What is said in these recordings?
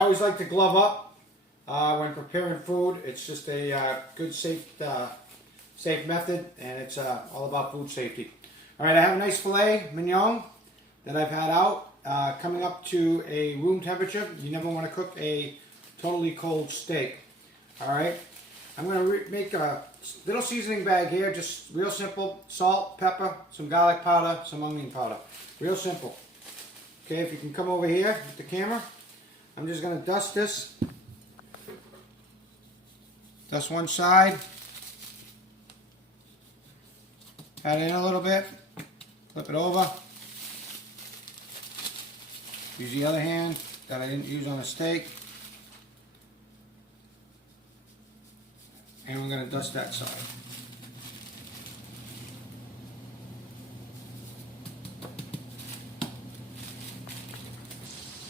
I always like to glove up when preparing food. It's just a good, safe method, and it's all about food safety. All right, I have a nice filet mignon that I've had out, coming up to a room temperature. You never want to cook a totally cold steak. All right, I'm going to make a little seasoning bag here, just real simple: salt, pepper, some garlic powder, some onion powder. Real simple. Okay, if you can come over here with the camera. I'm just going to dust this. Dust one side. Add in a little bit. Flip it over. Use the other hand that I didn't use on the steak. And we're going to dust that side.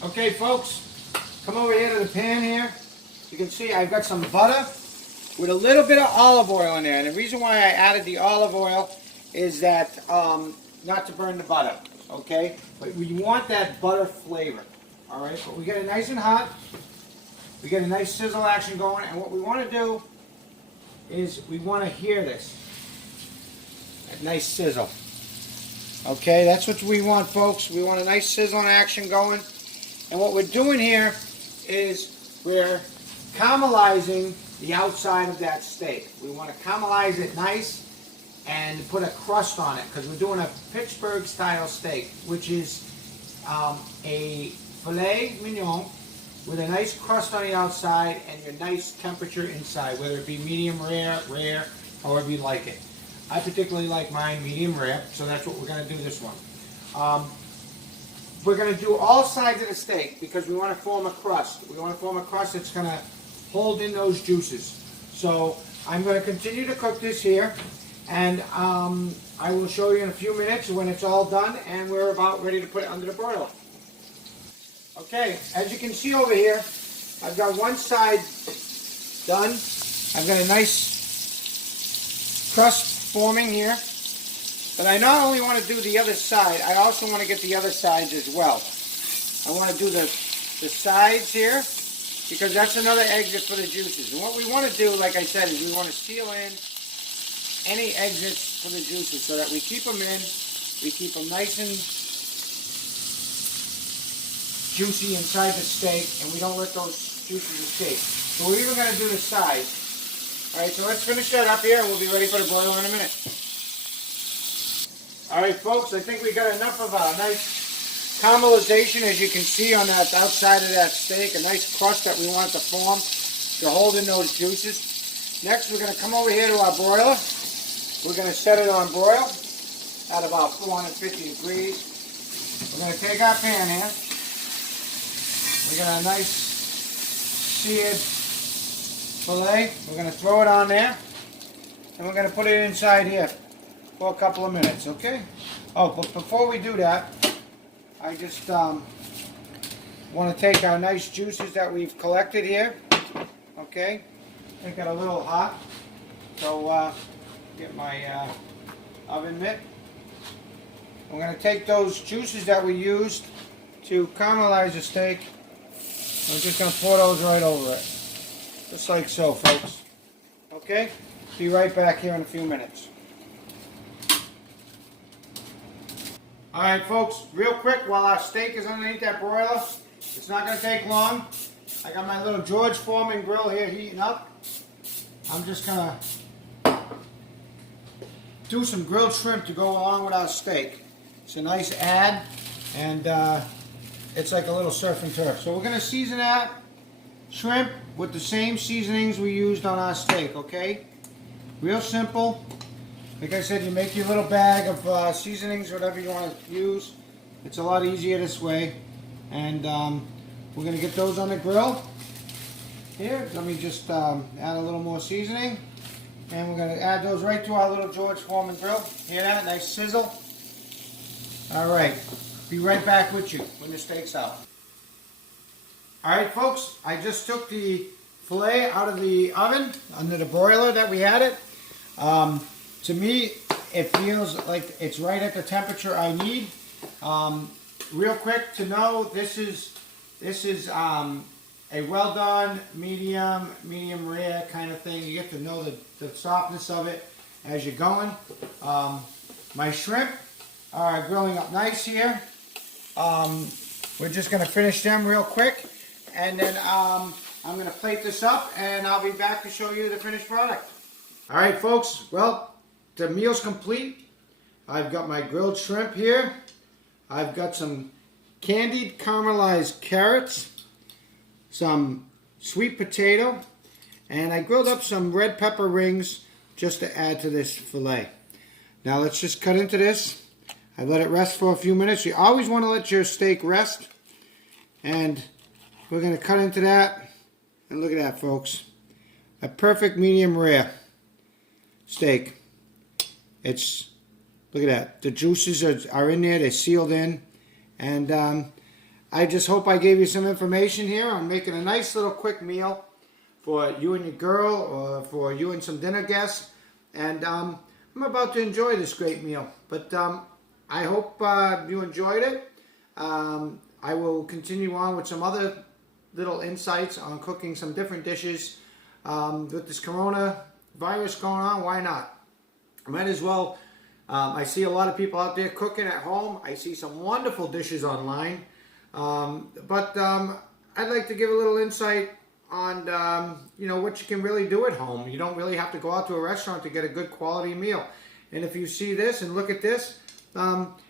Okay, folks. Come over here to the pan here. You can see I've got some butter with a little bit of olive oil in there. And the reason why I added the olive oil is that not to burn the butter, okay? But we want that butter flavor, all right? But we get it nice and hot. We get a nice sizzle action going. And what we want to do is we want to hear this. That nice sizzle. Okay, that's what we want, folks. We want a nice sizzle action going. And what we're doing here is we're caramelizing the outside of that steak. We want to caramelize it nice and put a crust on it, because we're doing a Pittsburgh style steak, which is a filet mignon with a nice crust on the outside and your nice temperature inside, whether it be medium rare, however you like it. I particularly like mine medium rare, so that's what we're going to do this one. We're going to do all sides of the steak because we want to form a crust. We want to form a crust that's going to hold in those juices. So I'm going to continue to cook this here, and I will show you in a few minutes when it's all done and we're about ready to put it under the broiler. Okay, as you can see over here, I've got one side done. I've got a nice crust forming here. But I not only want to do the other side, I also want to get the other sides as well. I want to do the sides here, because that's another exit for the juices. And what we want to do, like I said, is we want to seal in any exits for the juices so that we keep them in, we keep them nice and juicy inside the steak, and we don't let those juices escape. So we're even going to do the sides. Alright, so let's finish that up here and we'll be ready for the broiler in a minute. Alright, folks, I think we got enough of a nice caramelization, as you can see on that outside of that steak, a nice crust that we want it to form to hold in those juices. Next, we're going to come over here to our broiler. We're going to set it on broil at about 450 degrees. We're going to take our pan here. We got a nice seared fillet. We're going to throw it on there, and we're going to put it inside here for a couple of minutes, okay? Oh, but before we do that, I just want to take our nice juices that we've collected here, okay? Make it a little hot, so get my oven mitt. I'm going to take those juices that we used to caramelize the steak. I'm just going to pour those right over it, just like so, folks. Okay? Be right back here in a few minutes. Alright, folks, real quick, while our steak is underneath that broiler, it's not going to take long. I got my little George Foreman grill here heating up. I'm just going to do some grilled shrimp to go along with our steak. It's a nice add, and it's like a little surf and turf. So we're going to season that shrimp with the same seasonings we used on our steak, okay? Real simple. Like I said, you make your little bag of seasonings, whatever you want to use. It's a lot easier this way. And we're going to get those on the grill. Here, let me just add a little more seasoning. And we're going to add those right to our little George Foreman grill. Hear that? Nice sizzle. Alright, be right back with you when the steak's out. Alright, folks, I just took the filet out of the oven under the broiler that we had it. To me, it feels like it's right at the temperature I need. Real quick to know, this is a well done, medium rare kind of thing. You get to know the softness of it as you're going. My shrimp are grilling up nice here. We're just going to finish them real quick, and then I'm going to plate this up, and I'll be back to show you the finished product. All right, folks. Well, the meal's complete. I've got my grilled shrimp here. I've got some candied caramelized carrots, some sweet potato, and I grilled up some red pepper rings just to add to this fillet. Now let's just cut into this. I let it rest for a few minutes. You always want to let your steak rest. And we're going to cut into that. And look at that, folks. A perfect medium rare steak. Look at that. The juices are in there. They're sealed in. And I just hope I gave you some information here on making a nice little quick meal for you and your girl, or for you and some dinner guests. And I'm about to enjoy this great meal. But I hope you enjoyed it. I will continue on with some other little insights on cooking some different dishes. With this coronavirus going on, why not? I might as well. I see a lot of people out there cooking at home. I see some wonderful dishes online. But I'd like to give a little insight on what you can really do at home. You don't really have to go out to a restaurant to get a good quality meal. And if you see this and look at this,